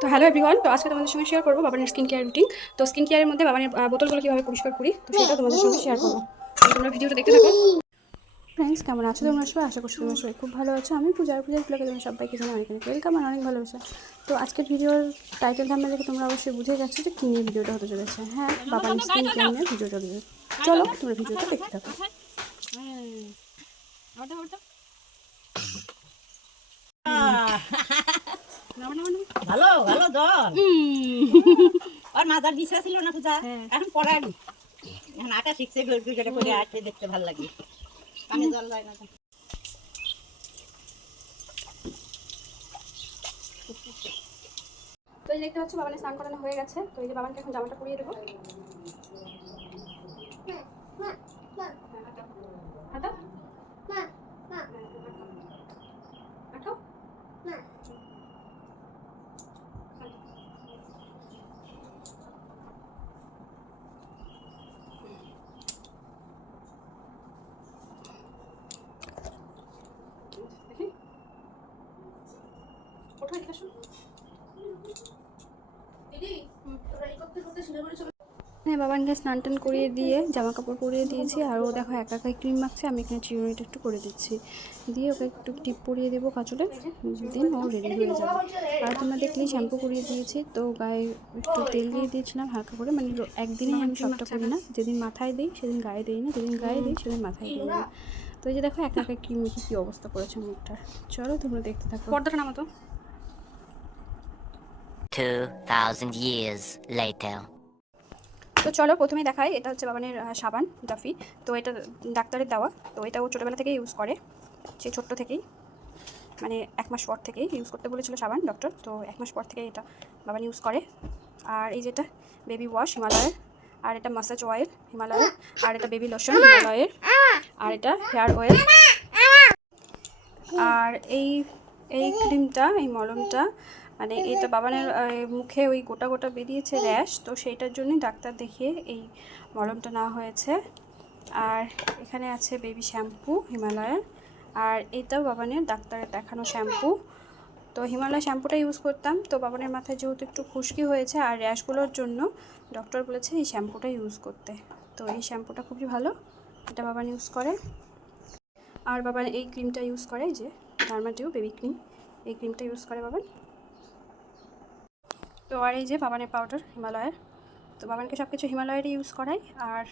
তো hello everyone তো আজকে তোমাদের সঙ্গে শেয়ার করব বাবানের স্কিন কেয়ার রুটিন তো স্কিন কেয়ারের মধ্যে বাবানের বোতলগুলো কীভাবে পরিষ্কার করি, তো সেটা তোমাদের সঙ্গে শেয়ার করব। তোমরা ভিডিওটা দেখতে থাকো। ফ্রেন্ডস কেমন আছো তোমরা সবাই? আশা করছি তোমরা সবাই খুব ভালো আছো। আমি পূজার পূজার ব্লগে তোমার সবাইকে জানাই অনেক অনেক ওয়েলকাম আর অনেক ভালোবাসা। তো আজকের ভিডিওর টাইটেল থামলে দেখে তোমরা অবশ্যই বুঝে যাচ্ছ যে কী নিয়ে ভিডিওটা হতে চলেছে। হ্যাঁ বাবার স্কিন কেয়ার নিয়ে ভিডিওটা চলো তোমরা ভিডিওটা দেখতে থাকো। জল আর মাথার দিশা ছিল না পূজা? এখন পড়ানি এখন আটা শিখছে দুজনে করে আসতে দেখতে ভালো লাগে। কানে জল যায় না তো। তো এই দেখতে পাচ্ছ বাবানের স্নান করানো হয়ে গেছে। তো এই যে বাবানকে এখন জামাটা পরিয়ে দেবো। এদিকে আসো। হ্যাঁ বাবানকে স্নান টান করিয়ে দিয়ে জামা কাপড় পরিয়ে দিয়েছি আর ও দেখো একা একাই ক্রিম মাখছে আমি এখানে চিরুনিটা একটু করে দিচ্ছি। দিয়ে ওকে একটু টিপ পরিয়ে দেবো কাচুলে দিন ও রেডি হয়ে যাবে। আর তোমরা দেখলেই শ্যাম্পু করিয়ে দিয়েছি তো গায়ে একটু তেল দিয়ে দিয়েছিলাম হালকা করে মানে একদিনেই আমি সবটা করি না যেদিন মাথায় দিই সেদিন গায়ে দিই না যেদিন গায়ে দিই সেদিন মাথায় দিই। না তো এই যে দেখো একা একা ক্রিম মেখে কী অবস্থা করেছে মুখটা। চলো তোমরা দেখতে থাকো। পর্দাটা নামাতো। 2,000 years later. তো চলো প্রথমেই দেখাই এটা হচ্ছে বাবানের সাবান জাফি তো এটা ডাক্তারের দেওয়া। তো এটা ও ছোটোবেলা থেকেই ইউজ করে। সেই ছোট্ট থেকেই মানে এক মাস পর থেকেই ইউজ করতে বলেছিল সাবান ডক্টর তো এক মাস পর থেকেই এটা বাবান ইউজ করে। আর এই যেটা বেবি ওয়াশ হিমালয়ের। আর এটা মাসাজ অয়েল হিমালয়ের। আর এটা বেবি লোশন হিমালয়ের। আর এটা হেয়ার অয়েল আর এই এই ক্রিমটা এই মলমটা মানে এটা বাবানের মুখে ওই গোটা গোটা বেরিয়েছে র্যাশ তো সেইটার জন্যই ডাক্তার দেখিয়ে এই মলমটা নেওয়া হয়েছে। আর এখানে আছে বেবি শ্যাম্পু হিমালয়ের আর এটাও বাবানের ডাক্তারের দেখানো শ্যাম্পু। তো হিমালয় শ্যাম্পুটা ইউজ করতাম তো বাবানের মাথায় যেহেতু একটু খুশকি হয়েছে আর র্যাশগুলোর জন্য ডক্টর বলেছে এই শ্যাম্পুটা ইউজ করতে। তো এই শ্যাম্পুটা খুবই ভালো এটা বাবান ইউজ করে। আর বাবান এই ক্রিমটা ইউজ করে এই যে ডার্মাটিউ বেবি ক্রিম এই ক্রিমটা ইউজ করে বাবান। তো আর এই যে বাবানের পাউডার হিমালয়ের, তো বাবানকে সব কিছু হিমালয়েরই ইউজ করাই আর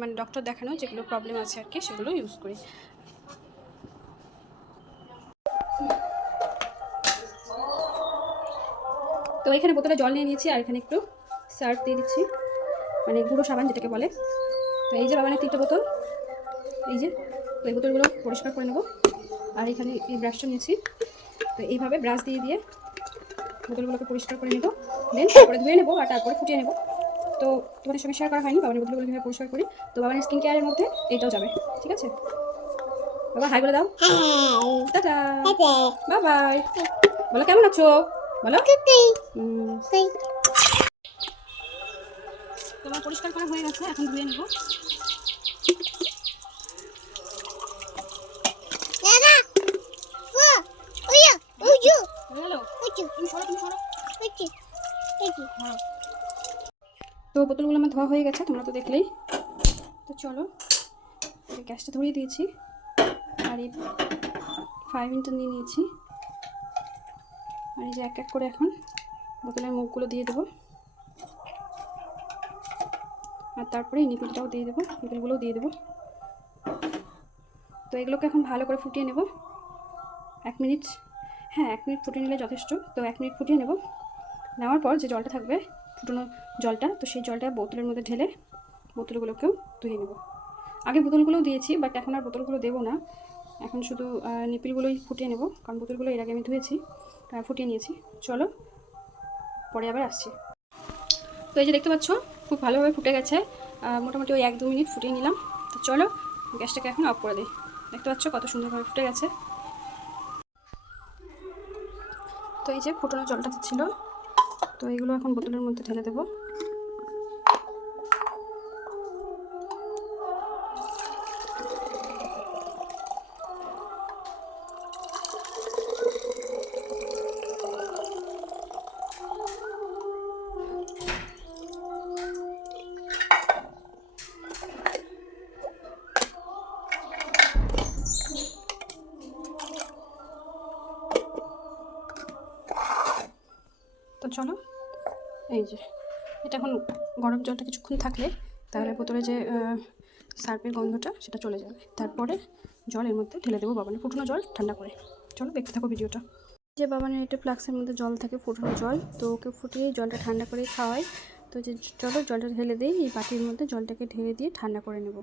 মানে ডক্টর দেখানো যেগুলো প্রবলেম আছে আর কি, সেগুলো ইউজ করি। তো এখানে বোতলে জল নিয়ে নিয়েছি আর এখানে একটু সার্ফ দিয়ে দিচ্ছি মানে গুঁড়ো সাবান যেটাকে বলে। তো এই যে বাবানের তিনটে বোতল, এই যে এই বোতলগুলো পরিষ্কার করে নেব। আর এখানে এই ব্রাশটা নিয়েছি। তো এইভাবে ব্রাশ দিয়ে দিয়ে বোতলগুলোকে পরিষ্কার করে নেব। দেন তারপরে ধুয়ে নেব আর তারপরে ফুটিয়ে নেব। তো তোমাদের সঙ্গে শেয়ার করা হয়নি বাবার বোতলগুলো কীভাবে পরিষ্কার করি? তো বাবার স্কিন কেয়ারের মধ্যে এইটাও যাবে ঠিক আছে? বাবা হাই বলে দাও। টাটা। বাই বাই বলো কেমন আছো? বলো। তোমার পরিষ্কার করা হয়ে গেছে এখন ধুয়ে নেব। বোতলগুলো আমার ধোয়া হয়ে গেছে, তোমরা তো দেখলেই। তো চলো গ্যাসটা ধরিয়ে দিয়েছি। আর এই ফাইভ মিনিট নিয়ে নিয়েছি। আর এই যে এক এক করে এখন বোতলের মুখগুলো দিয়ে দেবো। আর তারপরে নিপিলটাও দিয়ে দেবো, নিপিলগুলোও দিয়ে দেবো। তো এগুলোকে এখন ভালো করে ফুটিয়ে নেব। এক মিনিট হ্যাঁ এক মিনিট ফুটিয়ে নিলে যথেষ্ট। তো এক মিনিট ফুটিয়ে নেব। নেওয়ার পর যে জলটা থাকবে ফুটানো জলটা, তো সেই জলটা বোতলের মধ্যে ঢেলে বোতলগুলোকেও ধুয়ে নেব। আগে বোতলগুলোও দিয়েছি বাট এখন আর বোতলগুলো দেবো না। এখন শুধু নিপিলগুলোই ফুটিয়ে নেব, কারণ বোতলগুলো এর আগে আমি ধুয়েছি ফুটিয়ে নিয়েছি। চলো, পরে আবার আসছি। তো এই যে দেখতে পাচ্ছ, খুব ভালোভাবে ফুটে গেছে। মোটামুটি ওই এক দু মিনিট ফুটিয়ে নিলাম। তো চলো, গ্যাসটাকে এখন অফ করে দিই। দেখতে পাচ্ছ কত সুন্দরভাবে ফুটে গেছে। তো এই যে ফুটানো জলটা ছিল তো এগুলো এখন বোতলের মধ্যে ঢেলে দেবো। চলো। এই যে এটা এখন গরম জলটা কিছুক্ষণ থাকলে তাহলে বোতলে যে সার্ফের গন্ধটা সেটা চলে যাবে। তারপরে জল এর মধ্যে ঢেলে দেবো বাবানের ফুটনো জল ঠান্ডা করে। চলো দেখতে থাকো ভিডিওটা। যে বাবানের একটা ফ্লাক্সের মধ্যে জল থাকে ফুটানো জল তো ওকে ফুটিয়ে জলটা ঠান্ডা করে খাওয়াই। তো যে চলো জলটা ঢেলে দিই এই বাটির মধ্যে জলটাকে ঢেলে দিয়ে ঠান্ডা করে নেব।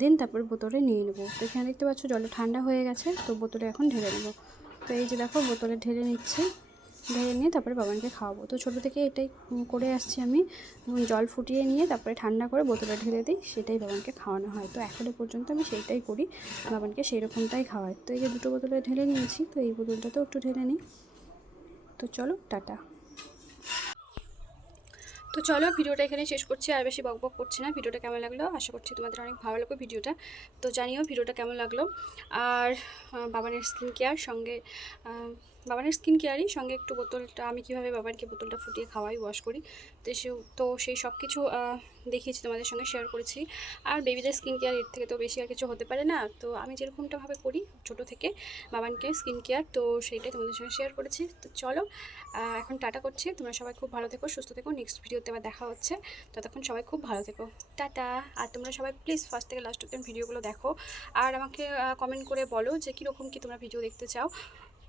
দেন তারপরে বোতলে নিয়ে নেব। তো এখানে দেখতে পাচ্ছ জলটা ঠান্ডা হয়ে গেছে তো বোতলে এখন ঢেলে নেব। তো এই যে দেখো বোতলে ঢেলে নিচ্ছি। ঢেলে নিয়ে তারপরে বাবানকে খাওয়াবো। তো ছোটো থেকে এটাই করে আসছি আমি। জল ফুটিয়ে নিয়ে তারপরে ঠান্ডা করে বোতলে ঢেলে দিই, সেটাই বাবানকে খাওয়ানো হয়। তো এখনও পর্যন্ত আমি সেইটাই করি, বাবানকে সেই রকমটাই খাওয়াই। তো এই যে দুটো বোতলে ঢেলে নিয়েছি, তো এই বোতলটাতেও একটু ঢেলে নিই। তো চলো, টাটা। তো চলো, ভিডিওটা এখানে শেষ করছি, আর বেশি বক বক করছি না। ভিডিওটা কেমন লাগল? আশা করছি তোমাদের অনেক ভালো লাগবে ভিডিওটা। তো জানিও ভিডিওটা কেমন লাগল। আর বাবানের স্কিন কেয়ার সঙ্গে বাবানের স্কিন কেয়ারই সঙ্গে একটু বোতলটা, আমি কীভাবে বাবানকে বোতলটা ফুটিয়ে খাওয়াই ওয়াশ করি। তো সে, তো সেই সব কিছু দেখিয়েছি, তোমাদের সঙ্গে শেয়ার করেছি। আর বেবিদের স্কিন কেয়ার এর থেকে তো বেশি আর কিছু হতে পারে না। তো আমি যেরকমটাভাবে করি, ছোট থেকে বাবানকে স্কিন কেয়ার তো সেইটাই তোমাদের সঙ্গে শেয়ার করেছি। তো চলো এখন টাটা করছি। তোমরা সবাই খুব ভালো থেকো, সুস্থ থেকো। নেক্সট ভিডিওতে আবার দেখা হচ্ছে। ততক্ষণ সবাই খুব ভালো থেকো। টাটা! আর তোমরা সবাই প্লিজ ফার্স্ট থেকে লাস্ট অব্দি ভিডিওগুলো দেখো। আর আমাকে কমেন্ট করে বলো যে কীরকম কী তোমরা ভিডিও দেখতে চাও।